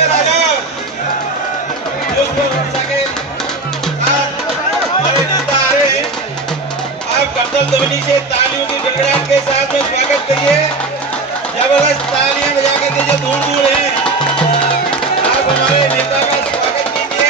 लेकर आ जाओ। पुष्प वर्षा के साथ हमारे नेता आ रहे हैं। आप करतल ध्वनि से तालियों की गड़गड़ाहट के साथ में स्वागत करिए। जबरदस्त तालियां बजा करके जो दूर दूर हैं, आप हमारे नेता का स्वागत कीजिए।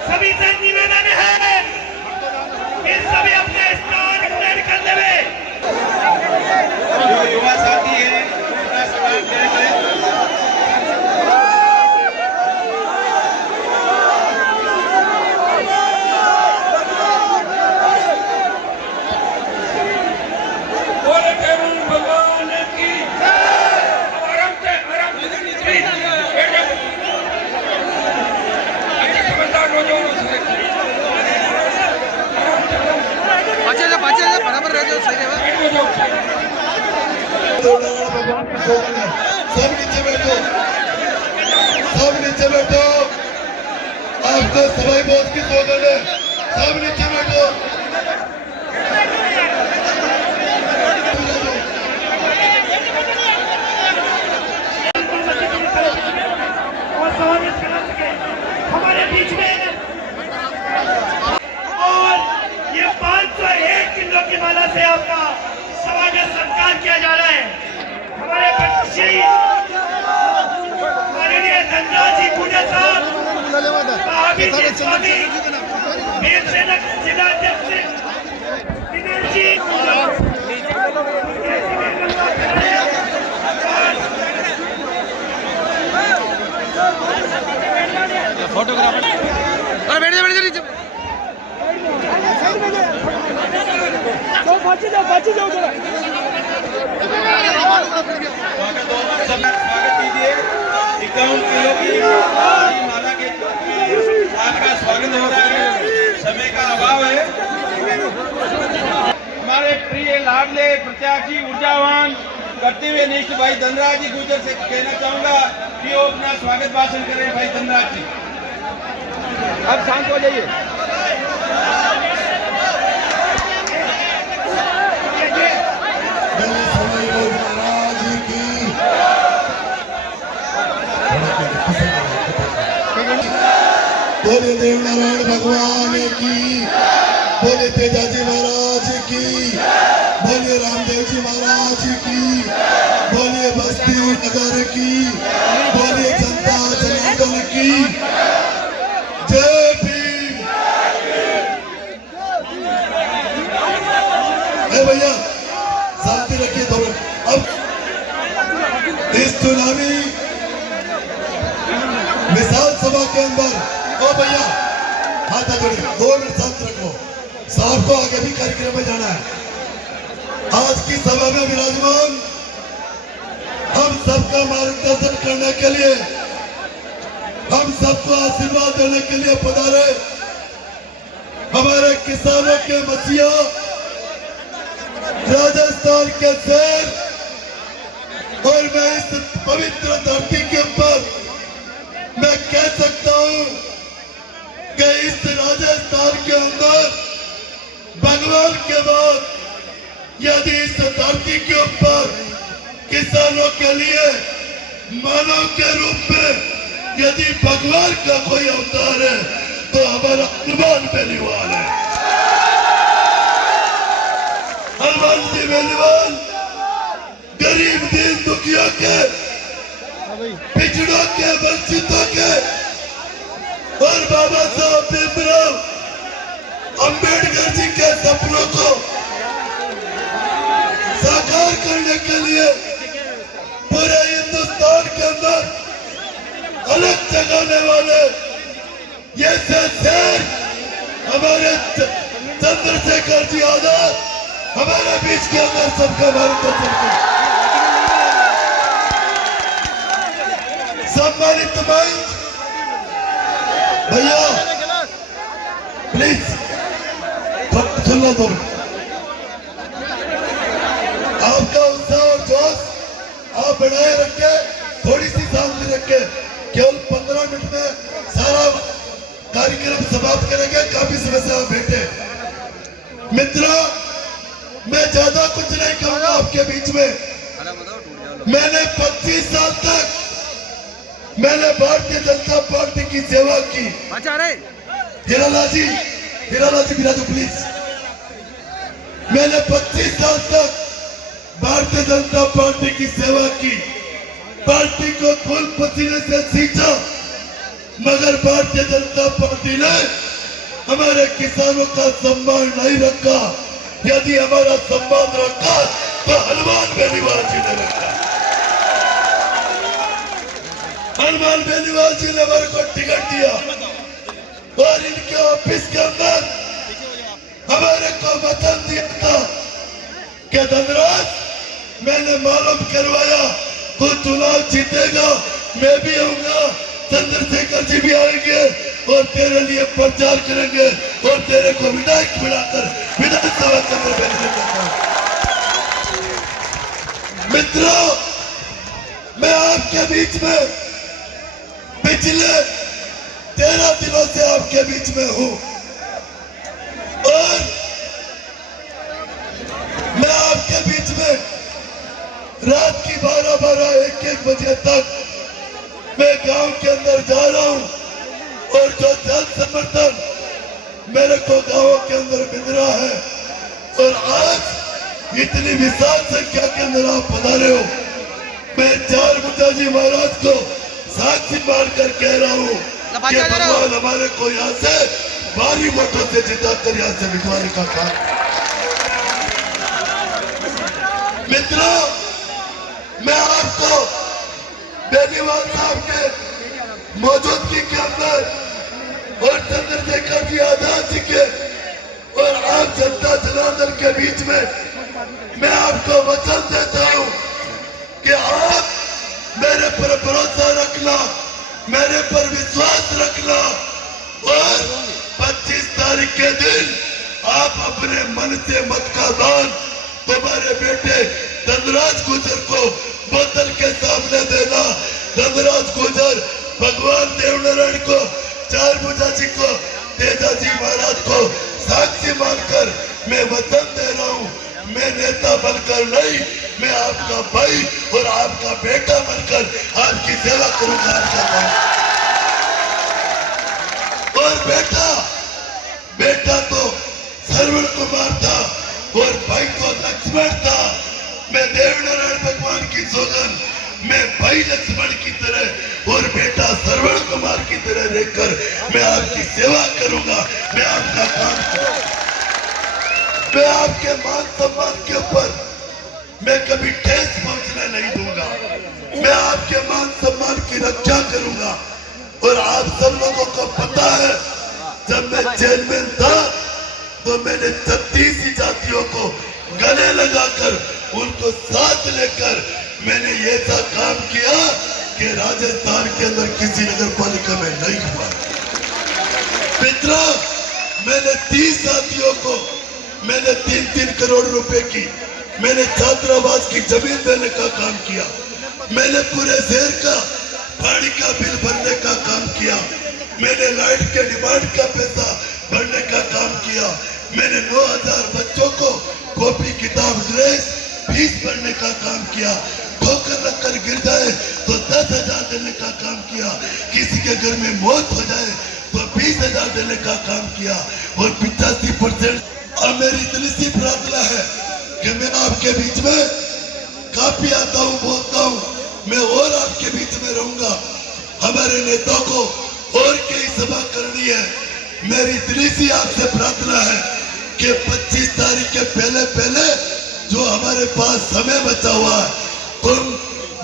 सभी से निवेदन है कि सभी अपने स्थान ग्रहण कर लेवे। जो युवा साथी है अपना स्थान ग्रहण करें। भगवान की आराम से बराबर रह जाओ, सही सब नीचे बैठो, सब नीचे बैठो। आपको सवाई बहुत की सोचन है, सब नीचे बैठो। और समावेश करा सके हमारे बीच में। और ये 501 किलो की माला से आपका स्वागत सत्कार किया जा रहा है। हमारे पक्षी माननीय धनराज जी पूजा साहब, महावीर जी स्वामी, वीर सेना जिलाध्यक्ष विनय जी, फोटोग्राफर अरे बैठ जा नीचे जाओ थोड़ा। स्वागत कीजिए। 51 किलो की माला के आपका स्वागत हो रहा है। समय का अभाव है। हमारे प्रिय लाडले प्रत्याशी ऊर्जावान करते हुए निष्ठ भाई धनराज जी गुजर से कहना चाहूंगा कि वो अपना स्वागत भाषण करें। भाई धनराज जी, अब शांत हो जाइए। बोले देव नारायण भगवान की, बोले तेजाजी महाराज की, बोले रामदेव जी महाराज की, बोले बस्ती नगर की, बोले जनता जनार्दन की। जय भीम। भैया शांति रखिए थोड़ा। अब इस चुनावी मिसाल सभा के अंदर भैया हाथ जोड़िए, 2 मिनट शांत रखो। साहब को आगे भी कार्यक्रम में जाना है। आज की सभा में विराजमान हम सबका मार्गदर्शन करने के लिए, हम सबको आशीर्वाद देने के लिए पधारे हमारे किसानों के मसीहा, राजस्थान के शेर। और मैं इस पवित्र धरती के ऊपर मैं कह सकता हूं धरती के ऊपर किसानों के लिए मानव के रूप में यदि भगवान का कोई अवतार है तो हमारा हनुमान बेनीवाल है। हनुमान जी बेनीवाल गरीब दीन दुखियों के, पिछड़ों के, वंचितों के और बाबा साहब भीमराव अंबेडकर जी के सपनों को साकार करने के लिए पूरे हिंदुस्तान के अंदर अलग जगाने वाले ये शेर हमारे चंद्रशेखर जी आजाद हमारे बीच के अंदर सबका भारत सम्मानित मंच भैया प्लीज सुन लो तुम। आपका उत्साह और जोश आप बढ़ाए रखे, थोड़ी सी शांति रखे। केवल 15 मिनट में सारा कार्यक्रम समाप्त करेंगे। काफी समय से आप बैठे मित्रों, मैं ज्यादा कुछ नहीं कहूंगा आपके बीच में। मैंने 25 साल तक मैंने भारतीय जनता पार्टी की सेवा की। हीरालाल जी बिराजो प्लीज। मैंने 25 साल तक भारतीय जनता पार्टी की सेवा की, पार्टी को खून पसीने से सींचा, मगर भारतीय जनता पार्टी ने हमारे किसानों का सम्मान नहीं रखा। यदि हमारा सम्मान रखा तो हनुमान बेनीवाल जी ने रखा। हनुमान बेनीवाल जी ने हमारे को टिकट दिया और इनके ऑफिस के अंदर हमारे को वचन दिया था कि धनराज मैंने मालूम करवाया तू चुनाव जीतेगा, मैं भी आऊंगा, चंद्रशेखर जी भी आएंगे और तेरे लिए प्रचार करेंगे और तेरे को विधायक बनाकर विधानसभा के अंदर भेजेंगे। मित्रों, मैं आपके बीच में पिछले 13 दिनों से आपके बीच में हूं और मैं आपके बीच में रात की 12-12, 1-1 बजे तक मैं गांव के अंदर जा रहा हूं और जो जन समर्थन मेरे को गांवों के अंदर मिल रहा है और आज इतनी विशाल संख्या के अंदर आप पधारे हो, मैं 4 मुताजी महाराज को साक्षी मानकर कह रहा हूं कि भगवान हमारे को यहाँ से भारी वोटों से जिताकर यहाँ से बिठवाने का काम। मित्रों, मैं आपको बेनीवाल साहब के मौजूदगी के अंदर और चंद्रशेखर जी आजाद जी के और आम जनता जनार्दन के बीच में मैं आपको वचन देता हूं कि आप मेरे पर भरोसा रखना, मेरे पर विश्वास रखना और 25 तारीख के दिन आप अपने मन से मत का दान तुम्हारे बेटे धनराज गुर्जर को बोतल के सामने देना। धनराज गुर्जर भगवान देवनारायण को, 4 मुताजी को, तेजा जी महाराज को साक्षी मानकर मैं वचन दे रहा हूं, मैं नेता बनकर नहीं, मैं आपका भाई और आपका बेटा बनकर आपकी सेवा करूंगा। और बेटा तो श्रवण कुमार था और भाई तो लक्ष्मण था। मैं देवनारायण भगवान की सौगंध, मैं भाई लक्ष्मण की तरह और बेटा श्रवण कुमार की तरह रहकर मैं आपकी सेवा करूंगा। मैं आपका काम करूंगा, मैं आपके मान सम्मान के ऊपर मैं कभी ठेस पहुंचने नहीं दूंगा। मैं आपके मान सम्मान की रक्षा करूंगा। और आप सब लोगों को पता है, जब मैं जेल में था तो मैंने 36 जातियों को गले लगाकर उनको साथ लेकर मैंने ये सा काम किया कि राजस्थान के अंदर किसी नगर पालिका में नहीं हुआ। मित्रों, मैंने 30 जातियों को मैंने 3-3 करोड़ रुपए की मैंने छात्रावास की जमीन देने का काम किया। मैंने पूरे शहर का पानी का बिल भरने का काम किया। मैंने लाइट के डिमांड का पैसा भरने का काम किया। मैंने 9000 बच्चों को कॉपी, किताब, ड्रेस किसी के घर में मौत हो जाए तो 20,000 देने का काम किया और 85%। और मेरी इतनी सी प्रार्थना है कि मैं आपके बीच में काफी आता हूँ, बोलता हूँ, मैं और आपके बीच में रहूंगा। हमारे नेताओं को और कई सभा करनी है। मेरी इतनी सी आपसे प्रार्थना है कि 25 तारीख के पहले जो हमारे पास समय बचा हुआ है, तुम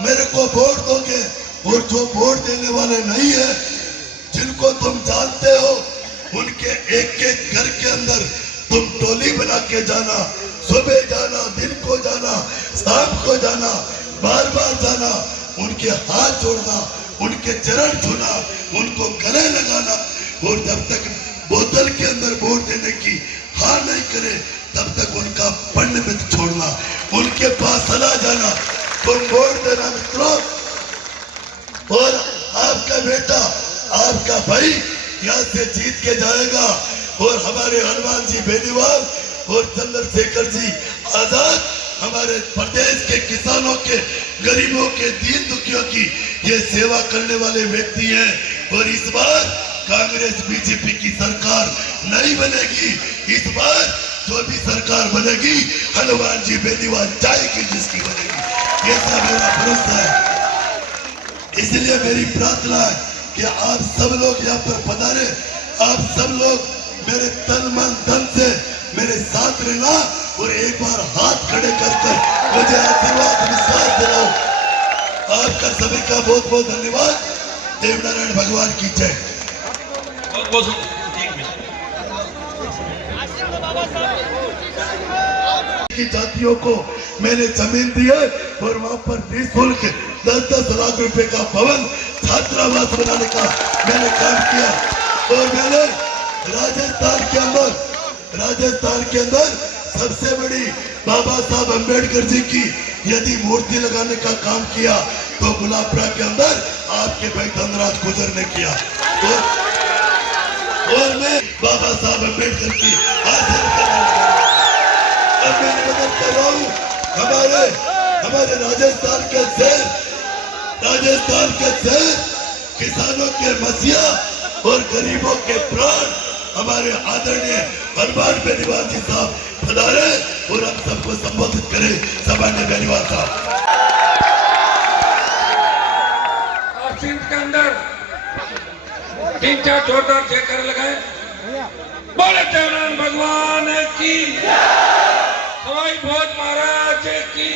मेरे को वोट दोगे और जो वोट देने वाले नहीं है, जिनको तुम जानते हो, उनके एक एक घर के अंदर तुम टोली बना के जाना, सुबह जाना, दिन को जाना, शाम को जाना, बार बार जाना, उनके हाथ जोड़ना, उनके चरण छूना, उनको गले लगाना और जब तक बोतल के अंदर वोट देने की हार नहीं करे तब तक उनका पढ़ने में छोड़ना, उनके पास चला जाना, तुम वोट देना मित्रों। और आपका बेटा, आपका भाई यहाँ से जीत के जाएगा और हमारे हनुमान जी बेनीवाल और चंद्रशेखर जी आजाद हमारे प्रदेश के किसानों के, गरीबों के, दीन दुखियों की ये सेवा करने वाले व्यक्ति हैं। और इस बार कांग्रेस बीजेपी की सरकार नहीं बनेगी। इस बार जो भी सरकार बनेगी हनुमान जी बेनीवाल जाएगी जिसकी बनेगी, ऐसा मेरा भरोसा है। इसलिए मेरी प्रार्थना है कि आप सब लोग यहाँ पर पधारे, आप सब लोग मेरे तन मन धन से मेरे साथ रहना और एक बार हाथ खड़े कर मुझे आशीर्वाद विश्वास दिलाओ। आपका सभी का बहुत बहुत धन्यवाद। देवनारायण भगवान की जय। की जातियों को मैंने जमीन दी है और वहां पर निःशुल्क 10-10 लाख रुपए का भवन छात्रावास बनाने का मैंने काम किया। और मैंने राजस्थान के अंदर सबसे बड़ी बाबा साहब अम्बेडकर जी की यदि मूर्ति लगाने का काम किया तो गुलाबपुरा के अंदर आपके भाई धनराज गुजर ने किया। और मैं बाबा साहब अम्बेडकर की आसन और मैं निवेदन कर रहा हूँ हमारे राजस्थान के शहर किसानों के मसीहा और गरीबों के प्राण हमारे आदरणीय हनुमान बेनीवाल जी साहब पधारे और हम सबको संबोधित करें। सामान्य बेनीवाल साहब के अंदर 3-4 जोरदार जयकार लगाए। बोले देवनारायण भगवान की, सवाई भोज महाराज की,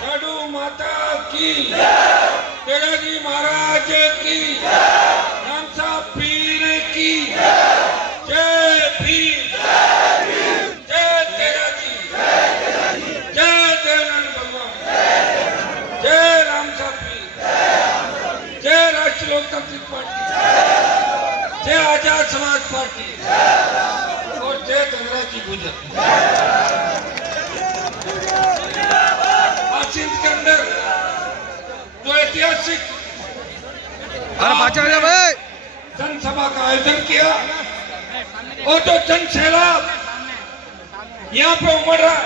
साधु माता की, तेजाजी महाराज की, रामसा पीर की, जय भीम, जय तेजाजी, जय देवनारायण भगवान, जय रामसा पीर, जय राष्ट्रीय लोकतांत्रिक पार्टी, जय आजाद समाज पार्टी और जय धनराज जी गुजर। आसिंद के अंदर जो ऐतिहासिक जनसभा का आयोजन किया और जो जन सैलाब यहाँ पे उमड़ रहा है,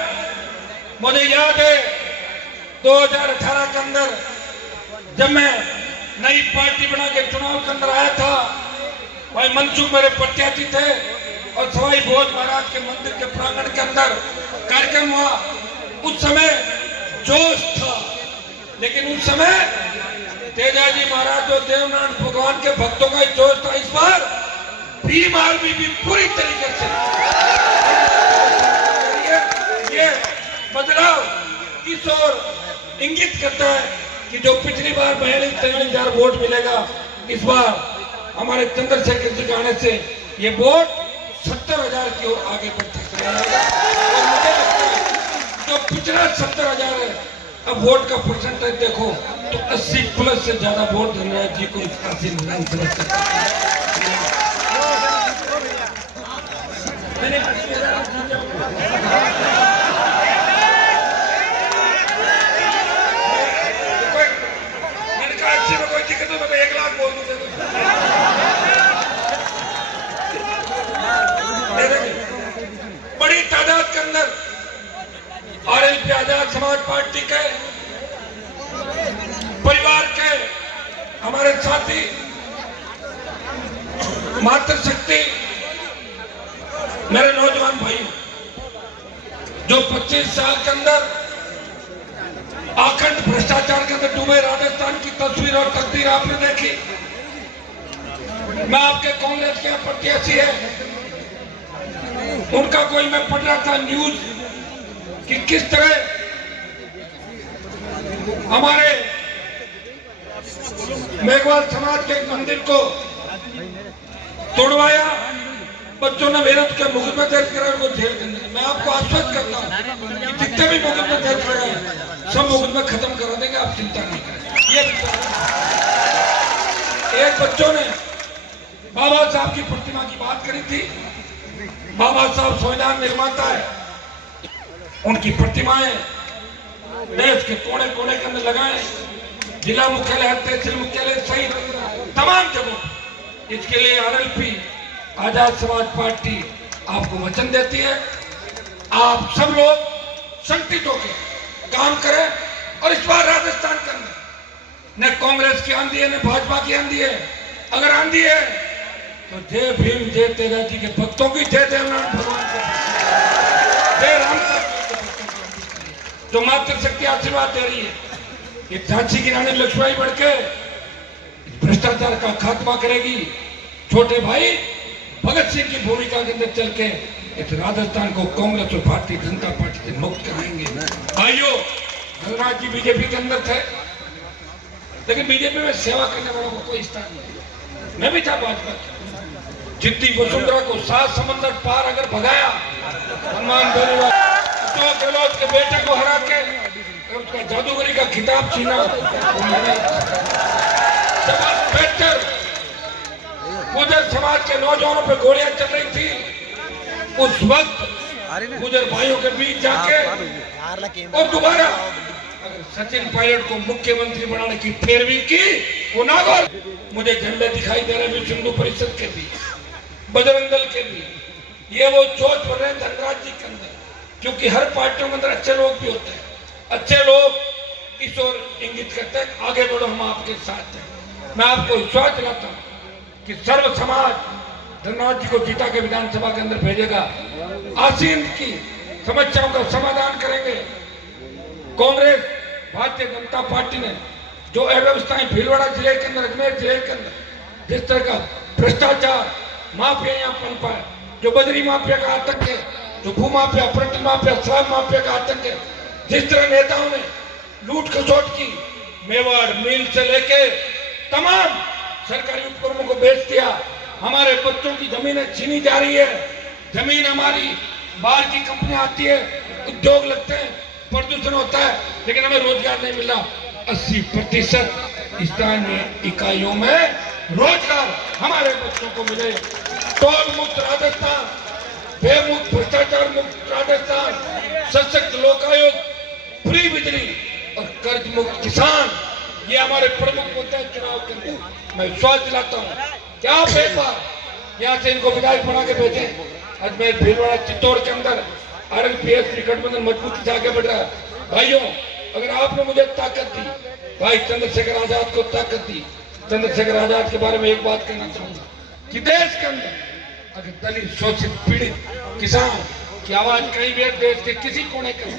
मुझे याद है 2018 के अंदर जब मैं नई पार्टी बना के चुनाव के अंदर आया था, भाई मनसुख मेरे प्रत्याशी थे और सवाई भोज महाराज के मंदिर के प्रांगण के अंदर कार्यक्रम हुआ। उस समय जोश था, लेकिन उस समय तेजाजी महाराज और देवनारायण भगवान के भक्तों का जोश था। इस बार भीम आर्मी भी पूरी तरीके से ये बदलाव इस ओर इंगित करता है कि जो पिछली बार 42-43,000 वोट मिलेगा, इस बार हमारे चंद्रशेखर जी के आने से ये वोट 70,000 की ओर आगे बढ़ते रहेगा। और मुझे लगता है जो पिछला 70,000 है, अब वोट का परसेंटेज देखो तो 80+ से ज्यादा वोट धनराज जी को हासिल नहीं समझ सकता। कोई दिक्कत नहीं, मैं 1 लाख बोल दूं। बड़ी तादाद के अंदर और आजाद समाज पार्टी के परिवार के हमारे साथी मातृशक्ति मेरे नौजवान भाई जो 25 साल के अंदर अखंड भ्रष्टाचार के अंदर डूबे राजस्थान की तस्वीर और तकदीर आपने देखी। मैं आपके कांग्रेस के प्रत्याशी है, उनका कोई मैं पढ़ रहा था न्यूज कि किस तरह हमारे मेघवाल समाज के मंदिर को तोड़वाया, बच्चों ने मेरठ के मुकदमे दर्ज कराए, उनको जेल के अंदर। मैं आपको आश्वस्त करता हूं कि जितने भी मुकदमे दर्ज कराए सब मुकदमे खत्म करा देंगे, आप चिंता नहीं करें। ये एक बच्चों ने बाबा साहब की प्रतिमा की बात करी थी। बाबा साहब संविधान निर्माता है, उनकी प्रतिमाएं देश के कोने कोने के अंदर लगाएं, जिला मुख्यालय, तहसील मुख्यालय सहित तमाम जगहों। इसके लिए आरएलपी आजाद समाज पार्टी आपको वचन देती है, आप सब लोग संगठित होकर काम करें। और इस बार राजस्थान के अंदर न कांग्रेस की आंधी है न भाजपा की आंधी है। अगर आंधी है तो जय भीम जय तेजा जी के भक्तों की, जय देवनारायण भगवान के, जय राम जो मातृशक्ति आशीर्वाद दे रही है। ये झांसी की रानी लक्ष्मीबाई बढ़ के भ्रष्टाचार का खात्मा करेगी। छोटे भाई भगत सिंह की भूमिका के अंदर चल के इस राजस्थान को कांग्रेस और भारतीय जनता पार्टी से मुक्त कराएंगे। भाइयों, धनराज जी बीजेपी के अंदर थे, लेकिन बीजेपी में सेवा करने वालों को कोई स्थान नहीं। मैं भी था भाजपा, जितनी वसुंधरा को 7 समंदर पार अगर भगाया हनुमान बेनीवाल, तो गहलोत के बेटे को हरा के उसका जादूगरी का खिताब छीना, गुजर समाज के नौजवानों पे गोलियां चल रही थी, उस वक्त गुजर भाइयों के बीच जाके और दोबारा अगर सचिन पायलट को मुख्यमंत्री बनाने की पैरवी की, वो नागौर मुझे झंडे दिखाई दे रहे हैं हिंदू परिषद के भी, बजरंग दल के भी। ये वो सोच बढ़ रहे हैं धनराज जी के अंदर, क्योंकि हर पार्टियों के अंदर अच्छे लोग भी होते हैं। अच्छे लोग इस ओर इंगित करते हैं आगे बढ़ो, हम आपके साथ हैं। मैं आपको विश्वास दिलाता हूं कि सर्व समाज धनराज जी को जीता के विधानसभा के अंदर भेजेगा, आसीन की समस्याओं का समाधान करेंगे। कांग्रेस भारतीय जनता पार्टी ने जो अव्यवस्थाएं भीलवाड़ा जिले के अंदर, अजमेर जिले के अंदर जिस तरह का भ्रष्टाचार माफिया यहाँ पनपा है, जो बजरी माफिया का आतंक है, जो भू माफिया, पर्यटन माफिया, शराब माफिया का आतंक है, जिस तरह नेताओं ने लूट खसोट की, मेवाड़ मिल से लेके तमाम सरकारी उपक्रमों को बेच दिया, हमारे बच्चों की जमीनें छीनी जा रही है। जमीन हमारी, बाहर की कंपनियां आती है, उद्योग लगते हैं, प्रदूषण होता है, लेकिन हमें रोजगार नहीं मिला। 80% स्थानीय इकाइयों में रोजगार हमारे बच्चों को मिले। टोल मुक्त राजस्थान, बेमुक्त भ्रष्टाचार मुक्त राजस्थान, सशक्त लोकायुक्त, फ्री बिजली और कर्ज मुक्त किसान, ये हमारे प्रमुख मुद्दे हैं चुनाव के अंदर। मैं विश्वास दिलाता हूँ कि आप एक बार यहाँ से इनको विधायक बना के भेजें। अजमेर, भीलवाड़ा, चित्तौड़ के अंदर आरएलपी गठबंधन मजबूती से आगे बढ़ रहा है। भाइयों, अगर आपने मुझे ताकत दी, भाई चंद्रशेखर आजाद को ताकत दी, चंद्रशेखर आजाद के बारे में एक बात कहना चाहूंगा कि देश के अंदर अगर दलित, शोषित, पीड़ित किसान की आवाज कहीं भी देश के किसी कोने का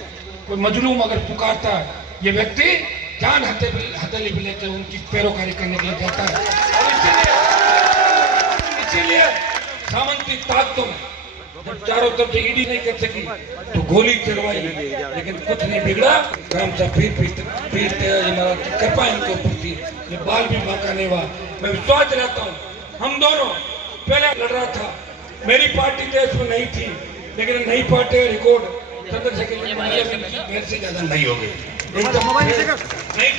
कोई मजलूम अगर पुकारता है, ये व्यक्ति जान हथेली भी लेकर उनकी पैरोकारी करने के लिए जाता है। और इसीलिए सामंती ताकतों में जब चारों तरफ से ईडी नहीं कर सकी तो गोली चलवाई, लेकिन कुछ नहीं बिगड़ा। राम साहब पीटते कृपा इनको प्रति ये बाल भी बांका नहीं हुआ। मैं विश्वास दिलाता हूँ, हम दोनों पहले लड़ रहा था, मेरी पार्टी देश में नहीं थी, लेकिन नई पार्टी का रिकॉर्ड चंद्रशेखर मेरे से ज्यादा नहीं हो गई। नई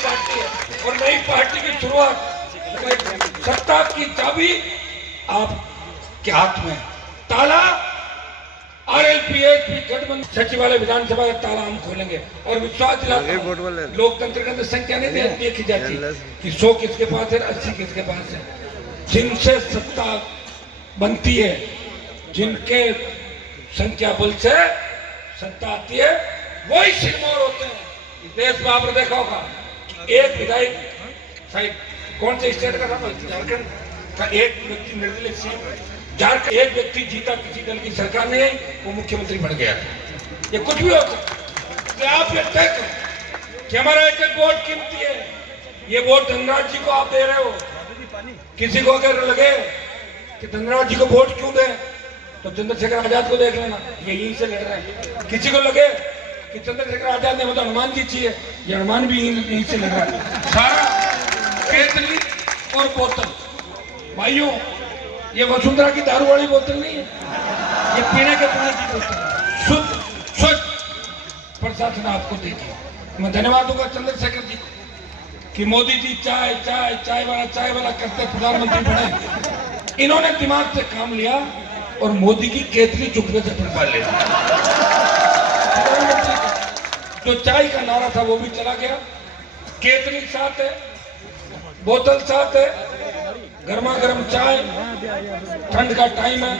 पार्टी है और नई पार्टी की शुरुआत, सत्ता की चाबी आपके हाथ में, ताला आरएलपी गठबंधन सचिवालय विधानसभा का ताला हम खोलेंगे। और विश्वास दिलाता हूं, लोकतंत्र के अंदर संख्या नहीं देखी जाती कि 100 किसके पास है, 80 किसके पास है। जिनसे सत्ता बनती है, जिनके संख्या बल से सत्ता आती है, वही सिरमौर होते हैं। देश में आपने देखा होगा कि एक विधायक शायद कौन से स्टेट का था, झारखंड, का एक व्यक्ति निर्दलीय सीट झारखंड एक व्यक्ति जीता, किसी दल की सरकार नहीं आई, वो मुख्यमंत्री बन गया। ये कुछ भी हो सकता है। तो आप ये तय करो कि हमारा एक एक वोट कीमती है। ये वोट धनराज जी को आप दे रहे हो। किसी को अगर लगे कि धनराज जी को वोट क्यों दे, तो चंद्रशेखर आजाद को देख लेना, ये यहीं से लड़ रहा है। किसी को लगे कि चंद्रशेखर आजाद ने मतलब हनुमान जी चाहिए, ये हनुमान भी यहीं से लड़ रहा है। सारा केतली और बोतल, भाइयों ये वसुंधरा की दारू वाली बोतल नहीं है, ये पीने के पानी की बोतल है, शुद्ध स्वच्छ प्रशासन आपको देगी। मैं धन्यवाद दूंगा चंद्रशेखर जी को कि मोदी जी चाय चाय चाय वाला करते प्रधानमंत्री बने। इन्होंने दिमाग से काम लिया और मोदी की केतली चुपके से फटवा लिया। प्रधानमंत्री जो चाय का नारा था वो भी चला गया। केतली साथ है, बोतल साथ है, गर्मा गर्म चाय, ठंड का टाइम है।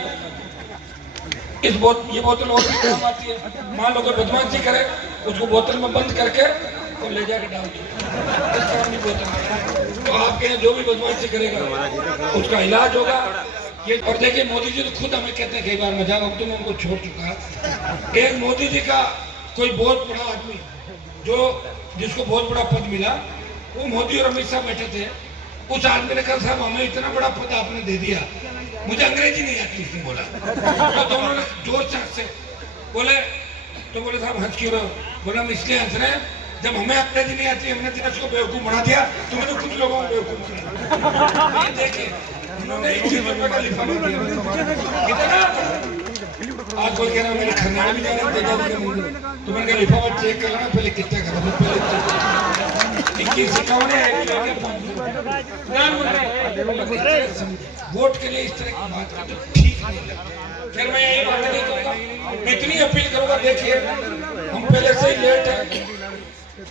ये बोतल और भी काम आती है। मान लो कोई बदमाशी करे, उसको बोतल में बंद करके और ले जाके डाल दो, इस काम की बोतल। तो आपके यहाँ जो भी बदमाशी करेगा उसका इलाज होगा। ये और देखिए मोदी जी तो खुद हमें कहते हैं कई बार मजाक, अब तो मैं उनको छोड़ चुका। एक मोदी जी का कोई बहुत बड़ा आदमी जो जिसको बहुत बड़ा पद मिला, वो मोदी और अमित शाह बैठे थे। उस आदमी ने कहा साहब हमें इतना बड़ा पद आपने दे दिया, मुझे अंग्रेजी नहीं आती, इसने बोला। तो दोनों ने जोर से बोले, तो बोले साहब हंस क्यों रहे हो? बोला हम इसलिए हंस रहे हैं, जब हमें अंग्रेजी नहीं आती हमने देश को बेवकूफ बना दिया, तुम्हें तो कुछ लोगों को बेवकूफ बनाया। देखिए उन्होंने 21 रुपए का लिफाफा दिया, कितना? आज कोई कह रहा मेरे खरनाने भी जाना है, तो मैंने कहा लिफाफा चेक कर लेना पहले कितना खराब है, पहले 21 इक्यावन वोट के लिए इस तरह की बात करना ठीक नहीं लगता। फिर मैं यही बात नहीं कहूँगा, इतनी अपील करूँगा। देखिए हम पहले से ही लेट है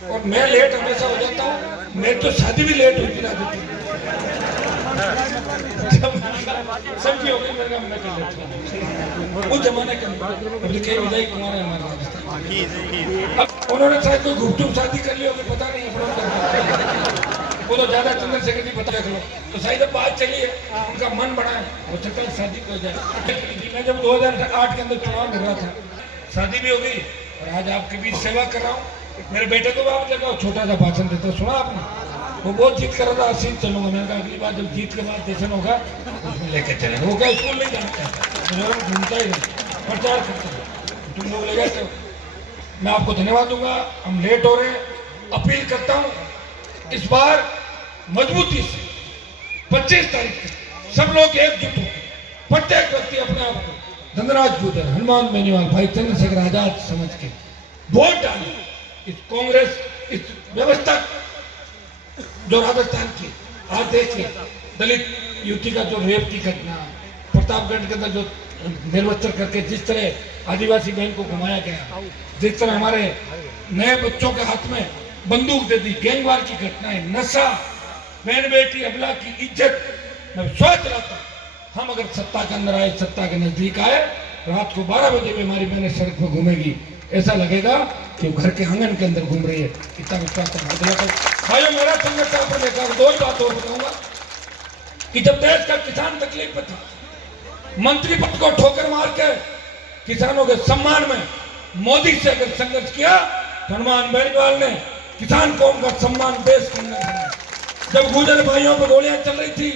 और मैं लेट हमेशा हो जाता हूँ। मेरी तो शादी भी लेट हुई थी राजस्थान, सबकी हो गई, मैं कर लेता उस जमाने के कई विधायक कुमार है हमारे राजस्थान। अब उन्होंने शायद कोई गुपचुप शादी कर ली होगी, पता नहीं, वो तो ज्यादा चंद्रशेखर जी पता कर लो। तो शायद अब बात चली है, उनका मन बड़ा है, वो चलता है शादी हो जाए। मैं जब 2008 के अंदर चुनाव कर रहा था, शादी भी हो गई और आज आपके बीच सेवा कर रहा हूँ। मेरे बेटे को आप जगह छोटा सा भाषण देता, सुना आपने? वो बहुत जीत कर रहा था, सीट चलूंगा। मैंने कहा अगली बार जब जीत के बाद सेशन होगा उसमें लेके चलेंगे। वो क्या स्कूल नहीं जाना चाहता, घूमता ही नहीं, प्रचार करता है, तुम लोग ले जाते हो। मैं आपको धन्यवाद दूंगा, हम लेट हो रहे हैं। अपील करता हूँ इस बार मजबूती से 25 तारीख को सब लोग एकजुट हो, प्रत्येक व्यक्ति अपने आप को धनराज गुर्जर, हनुमान बेनीवाल, भाई चंद्रशेखर आजाद समझ के वोट डालें। इस कांग्रेस इस व्यवस्था जो राजस्थान की, आज देखिए दलित युवती का जो रेप की घटना, प्रतापगढ़ के अंदर जो निर्वस्त्र करके जिस तरह आदिवासी बहन को घुमाया गया, जिस तरह हमारे नए बच्चों के हाथ में बंदूक दे दी, गैंगवार की घटनाएं, नशा, बहन बेटी अबला की इज्जत। मैं सोच रहा था हम अगर सत्ता के अंदर आए, सत्ता के नजदीक आए, रात को 12 बजे भी हमारी बहनें सड़क पर घूमेगी, ऐसा लगेगा कि घर के आंगन के अंदर घूम रही है। इतना विश्वास भाइयों, मेरा संगठन पर लेकर 2 बात और बताऊंगा कि जब देश का किसान तकलीफ में था, मंत्री पद को ठोकर मार के किसानों के सम्मान में मोदी से अगर संघर्ष किया, हनुमान बेनीवाल ने किसान कौम का सम्मान देश के अंदर बनाया। जब गुर्जर भाइयों पर गोलियां चल रही थी,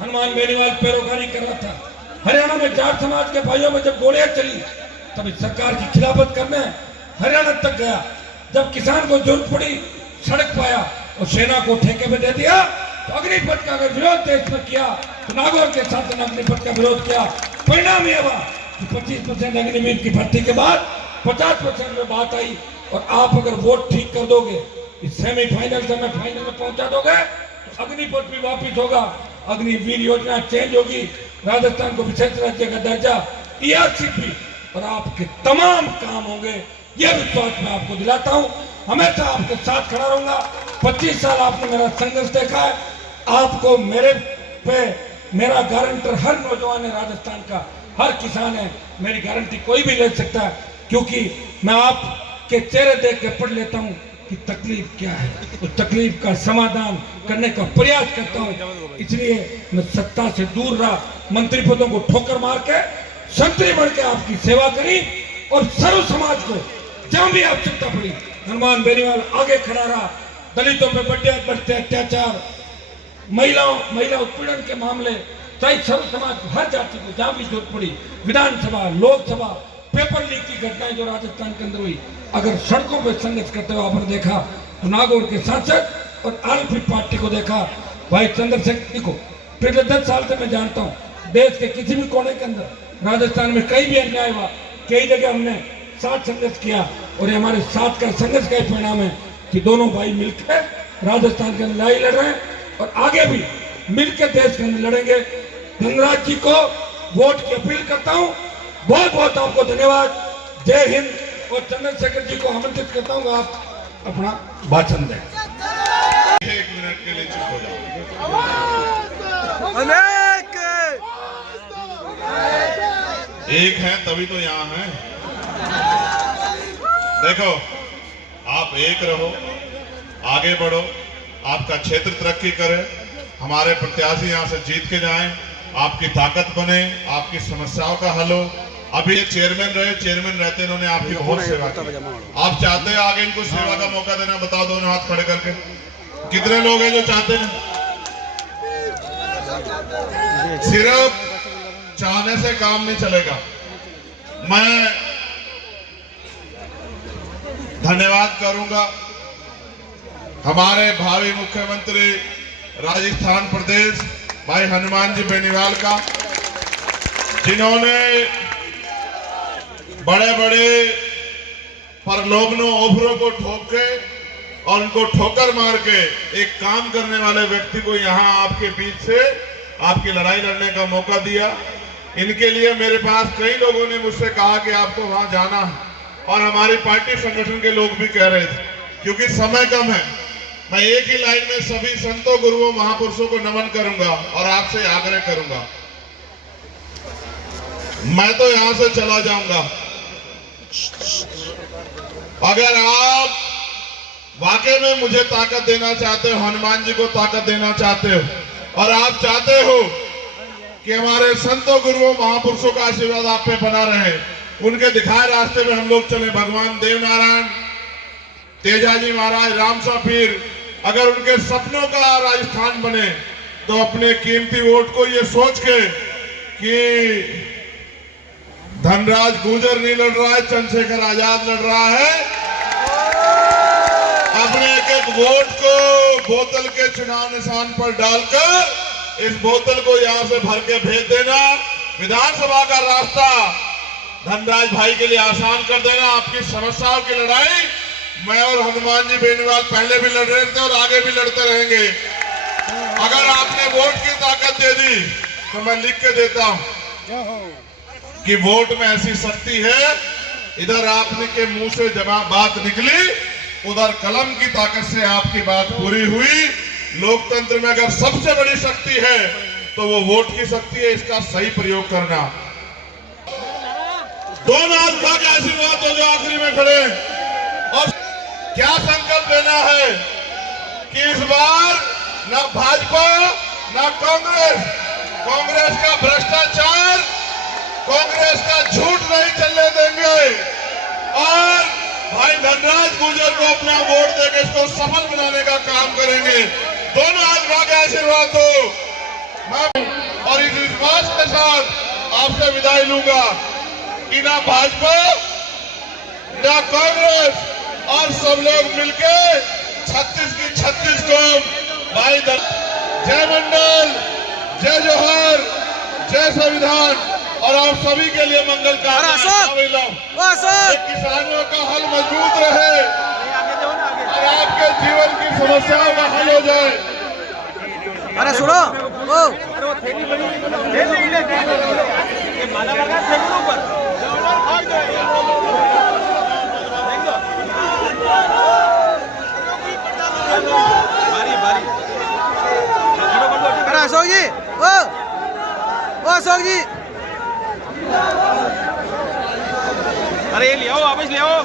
हनुमान बेनीवाल पैरोकारी कर रहा था। हरियाणा में जाट समाज के भाइयों में जब गोलियां चली, तब सरकार की खिलाफत करने हरियाणा तक गया। जब किसान को जरूरत पड़ी, सड़क पाया और सेना को ठेके में दे दिया। तो अग्निपथ का अगर विरोध देश में किया तो नागौर के साथ अग्निपथ का विरोध किया। परिणाम यह हुआ कि 25% अग्निवीर की भर्ती के बाद 50% में बात आई। और आप अगर वोट ठीक कर दोगे, इस सेमीफाइनल से मैं फाइनल में पहुंचा दोगे, तो अग्निपथ भी वापिस होगा, अग्निवीर योजना चेंज होगी, राजस्थान को विशेष राज्य का दर्जा, ERCP, और आपके तमाम काम होंगे। यह विश्वास मैं आपको दिलाता हूं। हमेशा आपके साथ खड़ा रहूंगा। 25 साल आपने मेरा संघर्ष देखा है। आपको मेरे पे मेरा गारंटर हर नौजवान है, राजस्थान का हर किसान है, मेरी गारंटी कोई भी ले सकता है, क्योंकि मैं आपके चेहरे देख के पढ़ लेता हूँ कि तकलीफ क्या है, उस तकलीफ का समाधान करने का प्रयास करता हूँ। इसलिए मैं सत्ता से दूर रहा, मंत्री पदों को ठोकर मार के संतरी बढ़ के आपकी सेवा करी और सर्व समाज को जहां भी आवश्यकता पड़ी हनुमान बेनीवाल आगे खड़ा रहा। दलितों पे बढ़ते अत्याचार, महिला उत्पीड़न के मामले, चाहे सर्व समाज को, हर जाति को जहां भी जरूरत पड़ी, विधानसभा, लोकसभा, पेपर लीक की घटनाएं जो राजस्थान के अंदर हुई, अगर सड़कों पर संघर्ष करते हुए आपने देखा तो नागौर के सांसद और आरएलपी पार्टी को देखा, भाई चंद्रशेखर को पिछले 10 साल से मैं जानता हूँ। देश के किसी भी कोने के अंदर राजस्थान में कहीं भी अन्याय हुआ, कई जगह हमने साथ संघर्ष किया और ये हमारे साथ का संघर्ष का ही परिणाम है कि दोनों भाई मिलकर राजस्थान के अंदर लड़ाई लड़ रहे हैं और आगे भी मिलकर देश के अंदर लड़ेंगे। धनराज जी को वोट की अपील करता हूँ। बहुत बहुत आपको धन्यवाद। जय हिंद। और चंद्रशेखर जी को आमंत्रित करता हूँ, आप अपना भाषण दें। 1 मिनट के लिए चुप हो जाओ। एक है तभी तो यहाँ है। देखो, आप एक रहो, आगे बढ़ो, आपका क्षेत्र तरक्की करे, हमारे प्रत्याशी यहाँ से जीत के जाएं, आपकी ताकत बने, आपकी समस्याओं का हल हो। अभी ये चेयरमैन रहते इन्होंने आपकी बहुत सेवा की। आप चाहते हैं आगे इनको सेवा का मौका देना? बताओ दोनों हाथ खड़े करके, कितने लोग हैं जो चाहते हैं? सिर्फ चाहने से काम नहीं चलेगा। मैं धन्यवाद करूंगा हमारे भावी मुख्यमंत्री राजस्थान प्रदेश भाई हनुमान जी बेनीवाल का, जिन्होंने बड़े बड़े प्रलोभनों ऑफरों को ठोक के और उनको ठोकर मार के एक काम करने वाले व्यक्ति को यहाँ आपके बीच से आपकी लड़ाई लड़ने का मौका दिया। इनके लिए मेरे पास कई लोगों ने मुझसे कहा कि आपको वहां जाना है और हमारी पार्टी संगठन के लोग भी कह रहे थे, क्योंकि समय कम है। मैं एक ही लाइन में सभी संतों, गुरुओं, महापुरुषों को नमन करूंगा और आपसे आग्रह करूंगा, मैं तो यहां से चला जाऊंगा। अगर आप वाकई में मुझे ताकत देना चाहते हो, हनुमान जी को ताकत देना चाहते हो और आप चाहते हो कि हमारे संतों, गुरुओं, महापुरुषों का आशीर्वाद आप पे बना रहे, उनके दिखाए रास्ते में हम लोग चले, भगवान देव नारायण, तेजाजी महाराज, रामसा पीर, अगर उनके सपनों का राजस्थान बने तो अपने कीमती वोट को ये सोच के कि धनराज गुर्जर नहीं लड़ रहा है, चंद्रशेखर आजाद लड़ रहा है, अपने एक एक वोट को बोतल के चुनाव निशान पर डालकर इस बोतल को यहां से भर के भेज देना, विधानसभा का रास्ता धनराज भाई के लिए आसान कर देना। आपकी समस्याओं की लड़ाई मैं और हनुमान जी बेनीवाल पहले भी लड़ रहे थे और आगे भी लड़ते रहेंगे। अगर आपने वोट की ताकत दे दी तो मैं लिख के देता हूं कि वोट में ऐसी शक्ति है, इधर आपने के मुंह से जब बात निकली उधर कलम की ताकत से आपकी बात पूरी हुई। लोकतंत्र में अगर सबसे बड़ी शक्ति है तो वो वोट की शक्ति है, इसका सही प्रयोग करना। दोनों हाथ उठा के आशीर्वाद दो जो आखिरी में खड़े, और क्या संकल्प लेना है कि इस बार न भाजपा न कांग्रेस का भ्रष्टाचार, कांग्रेस का झूठ नहीं चलने देंगे और भाई धनराज गुर्जर को अपना वोट देकर इसको सफल बनाने का काम करेंगे। दोनों हाथ उठा के आशीर्वाद दो। मैं और इस विश्वास के साथ आपसे विदाई लूंगा कि ना भाजपा ना कांग्रेस और सब लोग मिलके 36 की 36 कौम भाई जय मंडल, जय जोहर, जय संविधान और आप सभी के लिए मंगल कामना। किसानों का हल मजबूत रहे और आपके जीवन की समस्याओं का हल हो जाए। अरे सुनो अरे अशोक जी, ओ अशोक जी, अरे ले आओ, वापस ले आओ।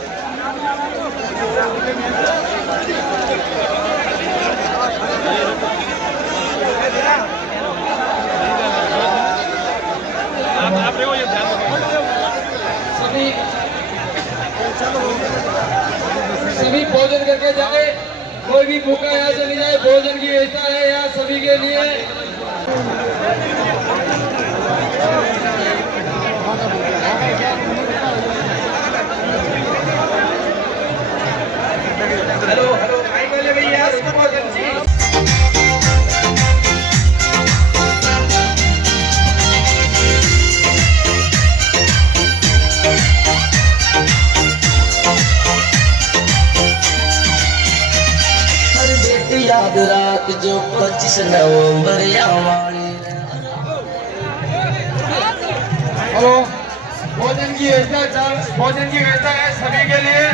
जाए, कोई भी भूखा यहाँ से नहीं जाए। भोजन की व्यवस्था है यहाँ सभी के लिए। हेलो हेलो माइक वाले भैया याद रात जो 25 नवंबर आवानी। हेलो, भोजन की व्यवस्था है सभी के लिए।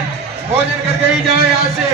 भोजन करके ही जाओ यहाँ से।